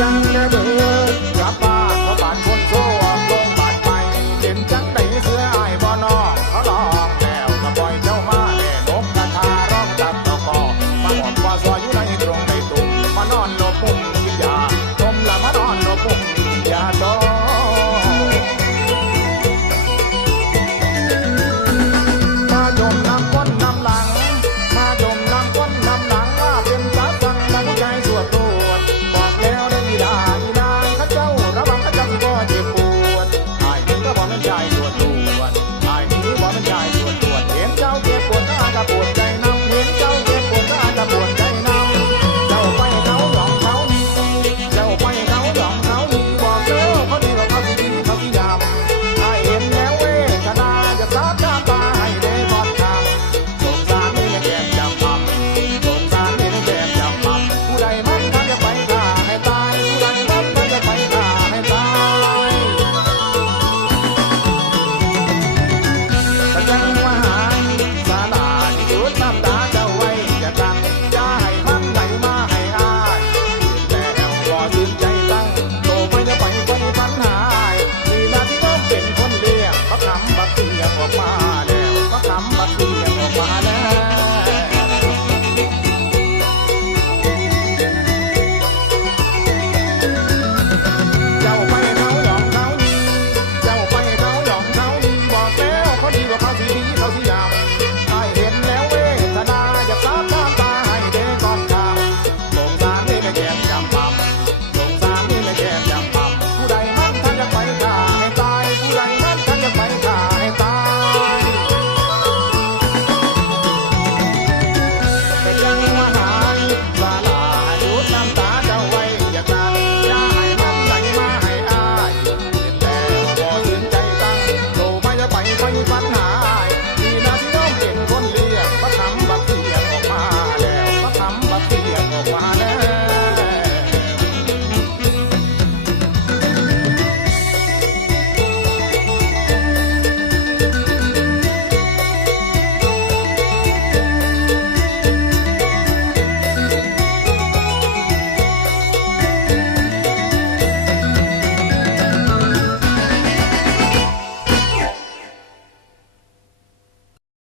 strong.